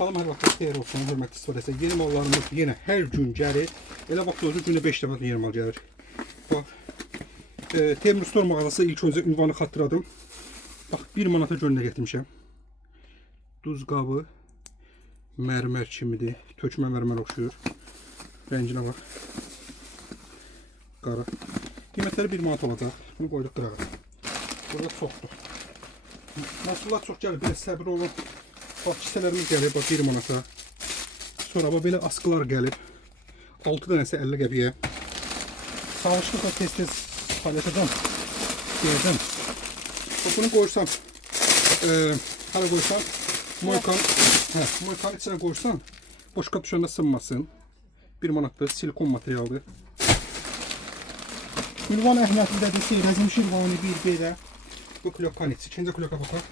Salam hər vaxtınız xeyir olsun, hörmətli istifadəçilər. Yeni mallarımız yenə hər gün gəlir. Elə vaxt oldu günə 5 dəfə yeni mal gəlir. Bax, Temur Store mağazası ilk öncə ünvanı xatırladım. Bax, 1 manata görə nə gətirmişəm. Duz qabı, mərmər kimidir, tökmə mərmər oxşuyur. Rənginə bax. Qara. Qiymətləri 1 manat olacaq. Bunu qoyduq qırağa. Burada çoxdur. Məhsullar çox gəlir, biraz səbir olun. Bax, kisələrimiz gəlir, bax 1 manata. Sonra bax, belə askılar gəlir. 6 dənəsi 50 qəpiyə. Sağlıqlıqla tez-tez paylaşacağım. Deyəcəm. Bax, bunu qoyursan, hələ qoyursan, moykanın içine qoyursan, boşqa düşəndə sınmasın. 1 manatdır, silikon materialdır. Ünvan əhəmiyyətindədir, Seyrazim Şirvani 1B-də. Bu klokanit, ikinci kloka baxaq.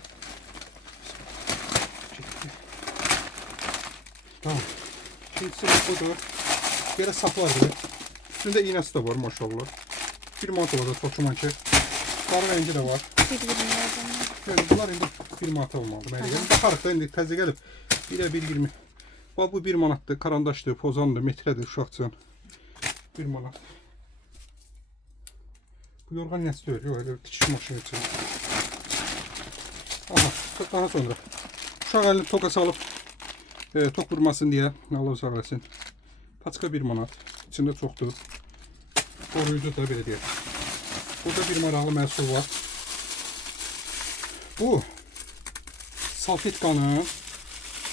Tamam. İkincisi budur. Belə saplar bilir. Üstündə iğnəsi də var maşallah. 1 manat olacaq toxuman ki. Sarı rəngi də var. Bunlar indi 1 manata olmalıdır. Baxarıq da indi təzə gəlib. 1'ə 1.20. Bax bu 1 manatdır. Karandaşdır, pozandır, metrədir uşaq üçün. 1 manat. Bu yorğan nəsi deyil. Yox, elə tikiş maşını üçün. Aha, daha sonra. Uşaq əlini toka salıb tok vurmasın deyə, Allah sağ eləsin. Paçka 1 manat. İçində çoxdur. Qoruyucu da belə deyək. Burada bir maraqlı məhsul var. Bu salfetkanın,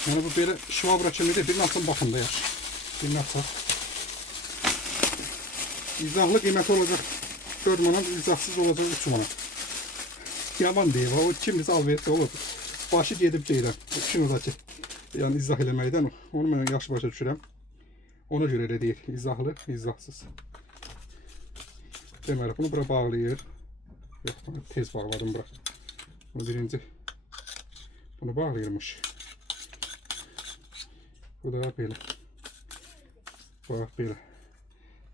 yəni bu belə şvabra kimidir. Birini açın baxın da yaxşı. Birini açaq. İzahlı qiyməti olacaq 4 manat, izahsız olacaq 3 manat. Yaman deyib, o kimimiz alversə olur. Başı gedib deyirəm. Kinodakı. Yəni izah eləməkdən onu mən yaxşı başa düşürəm. Ona görə elə deyil. İzahlı, izahsız. Deməli, bunu bura bağlayır. Yox, tez bağladım bura. Bunu birinci bunu bağlayırmış. Bu da belə. Bax belə.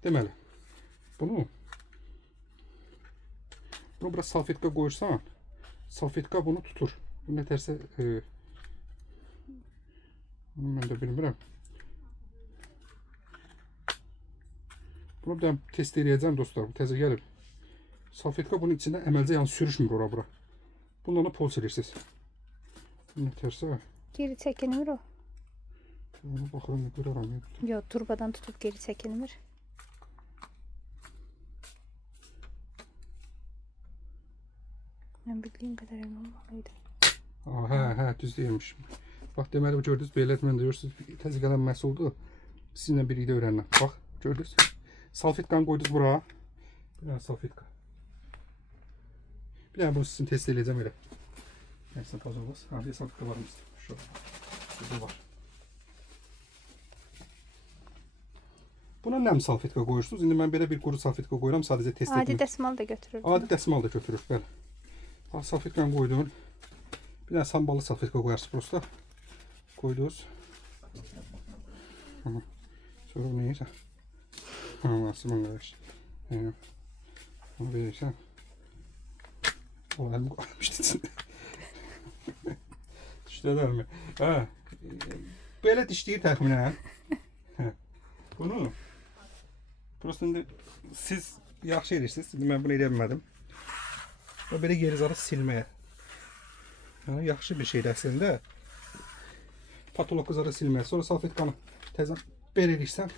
Deməli, bunu bura salfetka qoyursan, salfetka bunu tutur. Bu nə tərsə mən də bilmirəm. Bunu bir test edəcəm dostlar. Bu təzə gəlib. Salfetka bunun içində əməlcə yəni sürüşmür ora-bura. Bundan da pol silirsiniz. Bu nə tərsə. Geri çəkilmir o. Ona baxıram, görürəm. Yox, turbadan tutub geri çəkilmir. Mən bildiyim qədər olmalıydı. Hə, düz deyilmiş. Bax, deməli bu gördünüz, belə mən də görürsünüz, təzə gələn məhsuldur. Sizinlə birlikdə öyrənəm. Bax, gördünüz. Salfetkanı qoydunuz bura. Bir dənə salfetka. Bir dənə bunu sizin test edəcəm elə. Nəyəsə toz olmaz. Ha, bir salfetka var mı? Şu. Burada var. Buna nəm salfetka qoyursunuz. İndi mən belə bir quru salfetka qoyuram, sadəcə test etmək. Adi dəsmal da götürür. Adi dəsmal da götürür, bəli. Bax, salfetkanı qoydun. Bir dənə sambalı salfetka qoyarsınız prosta. Koydunuz. Sonra bunu yiyirsən. Nasıl bunu qarış. Bunu verirsən. O əlimi qoymışdı içində. Düşdələr mi? Belə dişləyir təxminən. Bunu prosta indi siz yaxşı edirsiniz. Şimdi mən bunu edə bilmədim. Belə yerizarı silməyə. Yəni yaxşı bir şeydir əslində. Patolog qızarı silməyə. Sonra salfetkanı təzə belə edirsən,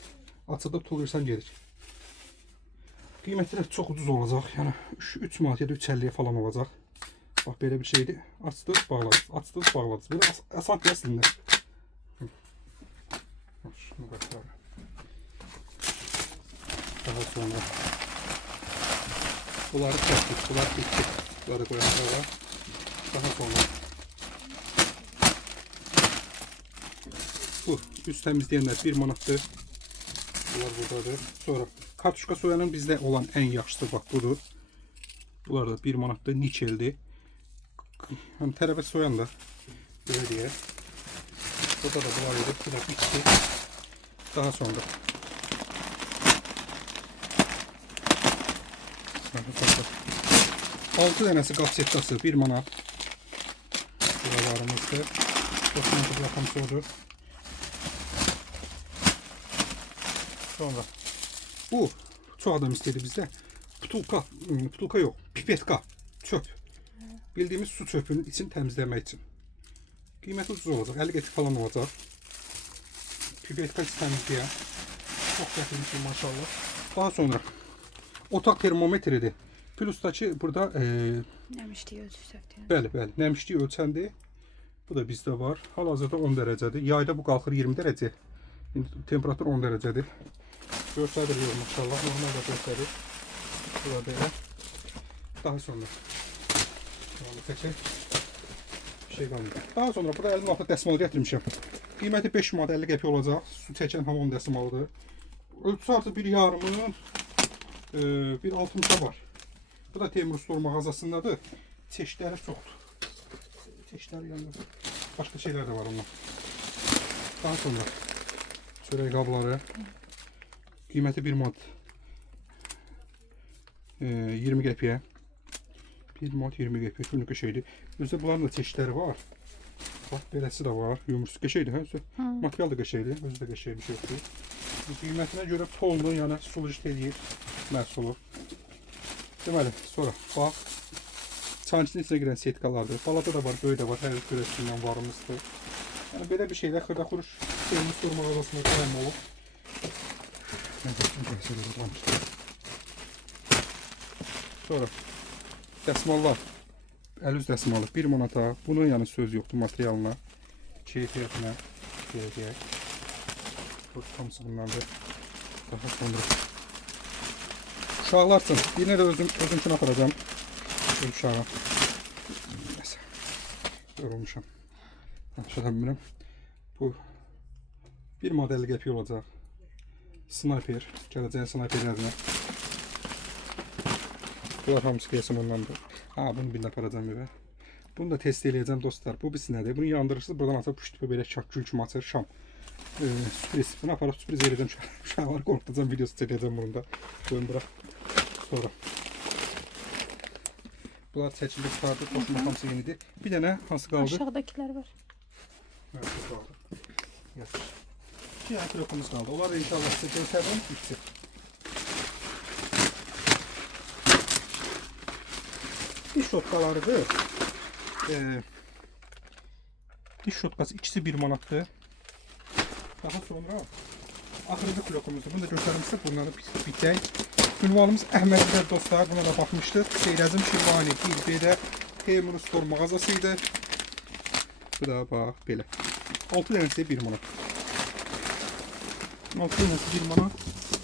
açıdıb tuluyursan gedir. Qiymətləri çox ucuz olacaq. Yəni 3 manat ya da 3.50-yə falan olacaq. Bax belə bir şeydir. Açdınız, bağladınız. Açdınız, bağladınız. Belə asan əslində. Şunu baxaq. Daha sonra bunları çəkdik, bunları bitdik. Bunları qoyaqlar. Daha sonra bu üst təmizləyənlər 1 manatdır. Bunlar buradadır. Sonra kartuşka soyanın bizdə olan ən yaxşısı bax budur. Bunlar da 1 manatdır, nikeldir. Yəni tərəvəz soyan da belə deyək. Burada da bunlar idi, bir də bitdi. Daha sonra 6 dənəsi qapçetkası 1 manat. Buralarımızdır. 90 qıblaqamsı odur. Sonra bu çox adam istedi bizdə. Butulka yox, pipetka, çöp. Bildiğimiz su çöpünün için təmizləmək için. Qiyməti ucuz olacaq, 50 qəpik falan olacaq. Pipetka təmizləyən. Çox gətirmişim maşallah. Daha sonra otaq termometridir. Plusdakı burada Nəmişlik ölçüsü. bəli, nəmişlik ölçəndir. Bu da bizdə var. Hal-hazırda 10 dərəcədir. Yayda bu qalxır 20 dərəcə. İndi temperatur 10 dərəcədir. Göstərir maşallah, normal da göstərir. Bu da belə. Daha sonra bir şey qalmıyor. Daha sonra burada əlimin altında dəsmal gətirmişəm. Qiyməti 5 manat 50 qəpik olacaq. Su çəkən hamam dəsmalıdır. Ölçüsü artıq 1,5-ın 1,60-a var. Bu da Teymur Stor mağazasındadır. Çeşitləri çoxdur. Çeşitləri yanında başqa şeylər də var onlar. Daha sonra çörək qabları. Qiyməti 1 manat 20 qəpiyə. 1 manat 20 qəpiyə. Çox qəşəngdir. Özdə bunların da çeşitləri var. Bax, beləsi də var. Yumurtası qəşəngdir, hə? Material da qəşəngdir. Özü də qəşəng bir şeydir. Qiymətinə görə polnu, yəni sulucit edir məhsulu. Deməli, sonra bax, çançının içinə girən setkalardır. Balada da var, böyü də var, hər görəsindən varımızdır. Yəni belə bir şeylər xırda xuruş Teymur Stor mağazasında qələm olub. Sonra dəsmallar, əl üz dəsmalı 1 manata. Bunun yəni söz yoxdur materialına, keyfiyyətinə deyəcək. Bu hamısı bunlardır. Daha sonra uşaqlar üçün birini də özüm üçün aparacağım. Uşağa. Nəsə. Yorulmuşam. Danışa bilmirəm. Bu 1 manat 50 qəpik olacaq. Sniper. Gələcəyin sniperlərinə. Bunlar hamısı qeyəsin ondandır. Ha, bunu birini aparacağım evə. Bunu da test eləyəcəm dostlar. Bu birisi nədir? Bunu yandırırsınız. Buradan açıb püştüpə belə gül kimi açır. Şam. Sürpriz. Bunu aparıb sürpriz eləyəcəm. Uşaqları qorxutacağım. Videosu çəkəcəm bunu da. Qoyun bırak. Sonra. Bunlar çəkildi, çıxardı. Qoşulma hamısı yenidir. Bir dənə hansı qaldı? Aşağıdakiler var. Evet, bu qaldı. Yatır. 2 dənə krokumuz qaldı. Onlar da inşallah sizə göstərdim. Bitsin. Diş şotkalarıdır. Diş şotkası ikisi 1 manatdır. Daha sonra axırıncı klokumuzdur. Bunu da göstərmişsək bunları bitək. Ünvanımız Əhmədlidir dostlar. Buna da baxmışdıq. Seyrazım Şirvani 1B-də Teymur Stor mağazasıydı. Bu da bax belə. 6 dənəsi 1 manat. 6 dənəsi 1 manat.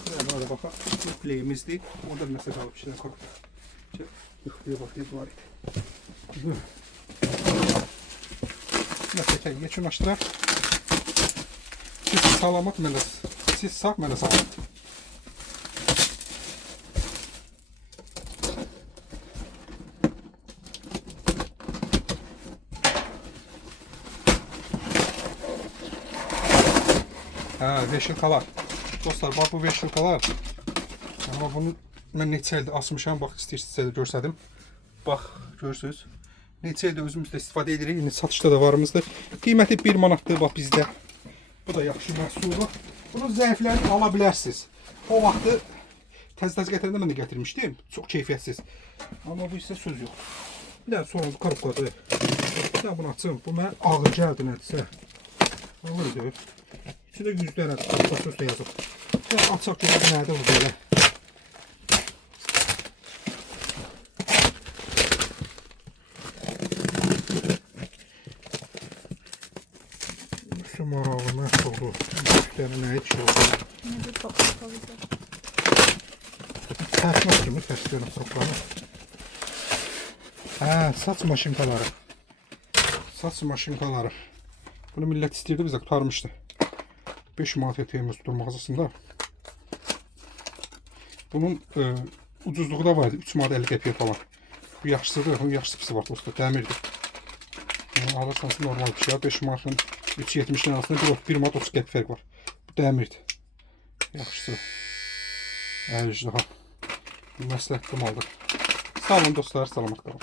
Buraya da baxaq. Bu pleyimizdir. Orada bir nəsə qalıb. Bir şeydən qalıb. Yuxuya baxıyıb var idi. Məsələn, yekunlaşdıraq. Siz salamat mənə. Siz sağ mənə salamat. Ha, 5 yılkalar. Dostlar, bax bu 5 yılkalar. Amma bunu mən neçə ildir asmışam. Bax, istəyirsiniz görsədim. Bax, görürsünüz. Neçə ildir özümüzdə istifadə edirik. İndi satışda da varımızdır. Qiyməti 1 manatdır bax bizdə. Bu da yaxşı məhsuldur. Bunun zəiflərini ala bilərsiniz. O vaxtı təzə gətirəndə mən də gətirmişdim. Çox keyfiyyətsiz. Amma bu isə söz yox. Bir dənə sonra bu karobkadır. Bir dənə bunu açım. Bu mənə ağır gəldi nədirsə. Ağırdır. İçində 100 dənə karobka da yazıb. Bir dənə açaq görək nədir bu belə. Maraqlı məhsuldur. Üstləri nə heç yox. Nədir bakalım. Tərsmə kimi tərsliyorum toplarını. Hə, saç maşinkaları. Saç maşinkaları. Bunu millət istəyirdi, bizə qutarmışdı. 5 manat Teymur Stor mağazasında. Bunun ucuzluğu da vardı. 3 manat 50 qəpiyə falan. Bu yaxşısıdır. Bunun yaxşısı pisi var dostlar. Dəmirdir. Alırsanız normal bir şey. 5 manatın 3.70'den arasında 1 manat 30 qəpik fərq var. Bu dəmirdir. Yaxşısı. Əjdaha. Məsləhətli maldır. Sağ olun dostlar, salamat qalın.